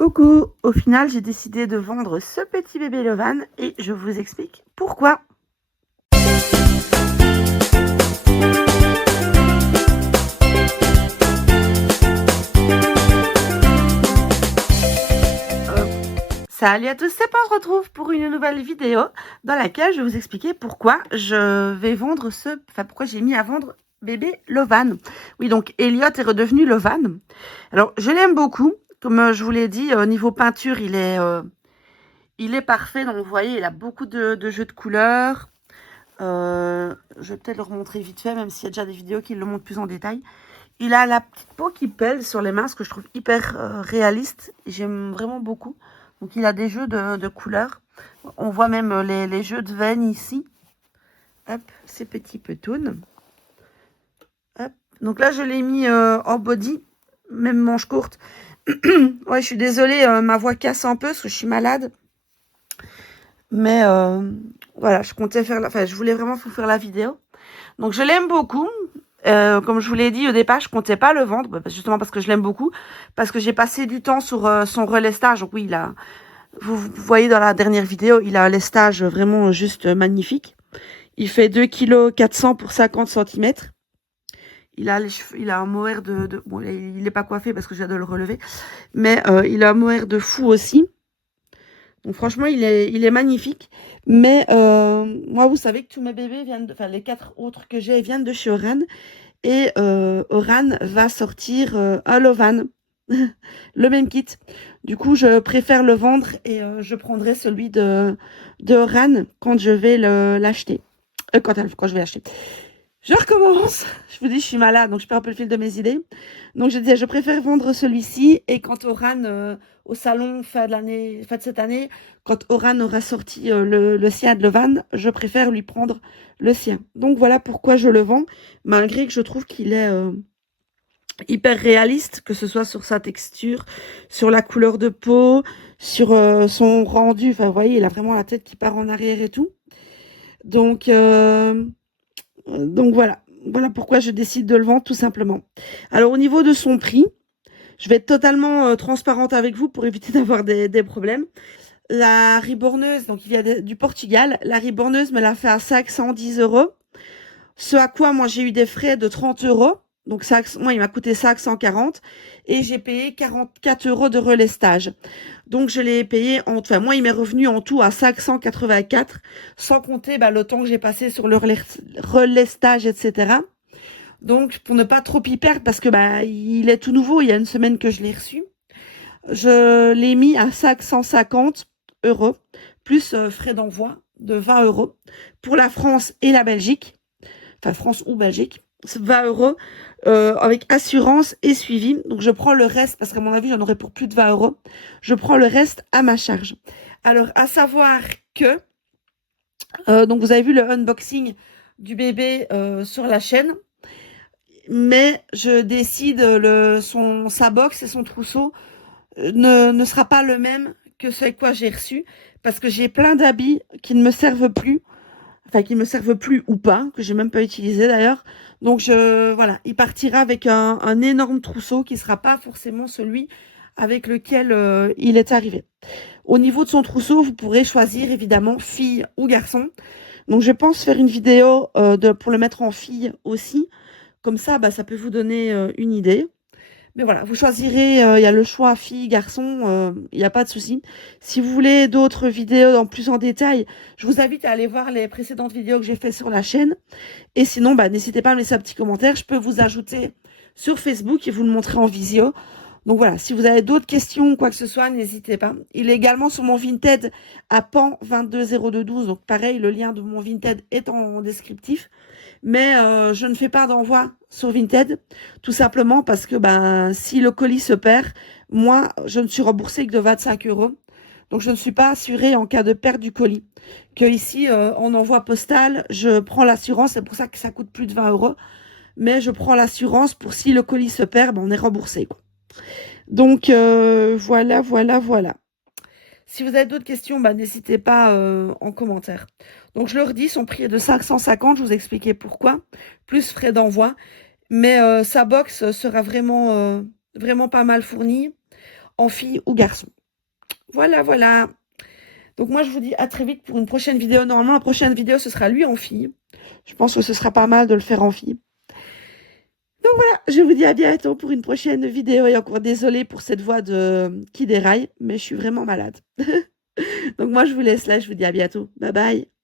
Coucou, au final j'ai décidé de vendre ce petit bébé Lovan et je vous explique pourquoi. Salut à tous, c'est Pan, on se retrouve pour une nouvelle vidéo dans laquelle je vais vous expliquer pourquoi je vais vendre pourquoi j'ai mis à vendre bébé Lovan. Oui, donc Elliot est redevenu Lovan. Alors je l'aime beaucoup, comme je vous l'ai dit, au niveau peinture il est parfait, donc vous voyez il a beaucoup de jeux de couleurs. Je vais peut-être le remontrer vite fait, même s'il y a déjà des vidéos qui le montrent plus en détail. Il a la petite peau qui pèle sur les mains, ce que je trouve hyper réaliste. J'aime vraiment beaucoup. Donc il a des jeux de couleurs. On voit même les jeux de veine ici. Hop, ces petits petounes. Hop. Donc là, je l'ai mis en body, même manche courte. Ouais, je suis désolée, ma voix casse un peu parce que je suis malade. Mais voilà, je comptais faire je voulais vraiment vous faire la vidéo. Donc je l'aime beaucoup. Comme je vous l'ai dit au départ, je comptais pas le vendre, justement parce que je l'aime beaucoup, parce que j'ai passé du temps sur son relestage. Donc oui, vous voyez dans la dernière vidéo, il a un lestage vraiment juste magnifique. Il fait 2,4 kg pour 50 cm. Il a un mohair bon, il n'est pas coiffé parce que je viens de le relever, mais il a un mohair de fou aussi. Donc franchement, il est magnifique. Mais moi, vous savez que tous mes bébés viennent les 4 autres que j'ai viennent de chez Oran. Et Oran va sortir un Lovan, le même kit. Du coup, je préfère le vendre et je prendrai celui de Oran quand je vais l'acheter. Quand je vais l'acheter. Je recommence. Je vous dis, je suis malade, donc je perds un peu le fil de mes idées. Donc, je disais, je préfère vendre celui-ci. Et quand Oran, au salon fin de cette année, quand Oran aura sorti le sien de Lovan, je préfère lui prendre le sien. Donc, voilà pourquoi je le vends, malgré que je trouve qu'il est hyper réaliste, que ce soit sur sa texture, sur la couleur de peau, sur son rendu. Enfin, vous voyez, il a vraiment la tête qui part en arrière et tout. Donc voilà pourquoi je décide de le vendre, tout simplement. Alors au niveau de son prix, je vais être totalement transparente avec vous pour éviter d'avoir des problèmes. La riborneuse, donc il y a du Portugal, la riborneuse me l'a fait à 510 €. Ce à quoi moi j'ai eu des frais de 30 €. Donc ça, moi il m'a coûté 540 et j'ai payé 44 € de relestage. Donc je l'ai payé, moi il m'est revenu en tout à 584, sans compter le temps que j'ai passé sur le relestage, etc. Donc pour ne pas trop y perdre, parce que il est tout nouveau, il y a une semaine que je l'ai reçu. Je l'ai mis à 550 €, plus frais d'envoi de 20 € pour la France et la Belgique. Enfin France ou Belgique, 20 € avec assurance et suivi. Donc je prends le reste, parce qu'à mon avis j'en aurai pour plus de 20 €. Je prends le reste à ma charge. Alors à savoir que, donc vous avez vu le unboxing du bébé sur la chaîne, mais je décide sa box et son trousseau ne sera pas le même que ce avec quoi j'ai reçu, parce que j'ai plein d'habits qui ne me servent plus. Enfin, qui me servent plus ou pas, que j'ai même pas utilisé d'ailleurs. Donc voilà, il partira avec un énorme trousseau qui sera pas forcément celui avec lequel il est arrivé. Au niveau de son trousseau, vous pourrez choisir évidemment fille ou garçon. Donc je pense faire une vidéo pour le mettre en fille aussi. Comme ça, ça peut vous donner une idée. Mais voilà, vous choisirez, il y a le choix fille, garçon, il n'y a pas de souci. Si vous voulez d'autres vidéos plus en détail, je vous invite à aller voir les précédentes vidéos que j'ai fait sur la chaîne. Et sinon, n'hésitez pas à me laisser un petit commentaire. Je peux vous ajouter sur Facebook et vous le montrer en visio. Donc voilà, si vous avez d'autres questions ou quoi que ce soit, n'hésitez pas. Il est également sur mon Vinted à Pan 220212. Donc pareil, le lien de mon Vinted est en descriptif. Mais je ne fais pas d'envoi sur Vinted, tout simplement parce que si le colis se perd, moi, je ne suis remboursée que de 25 €. Donc, je ne suis pas assurée en cas de perte du colis. Que ici, en envoi postal, je prends l'assurance. C'est pour ça que ça coûte plus de 20 €. Mais je prends l'assurance pour si le colis se perd, on est remboursé, quoi. Donc, voilà. Si vous avez d'autres questions, n'hésitez pas en commentaire. Donc, je le redis, son prix est de 550. Je vous ai expliqué pourquoi. Plus frais d'envoi. Mais sa box sera vraiment pas mal fournie. en fille ou garçon. Voilà, voilà. Donc moi, je vous dis à très vite pour une prochaine vidéo. Normalement, la prochaine vidéo, ce sera lui en fille. Je pense que ce sera pas mal de le faire en fille. Donc voilà, je vous dis à bientôt pour une prochaine vidéo. Et encore désolée pour cette voix qui déraille, mais je suis vraiment malade. Donc moi, je vous laisse là. Je vous dis à bientôt. Bye bye.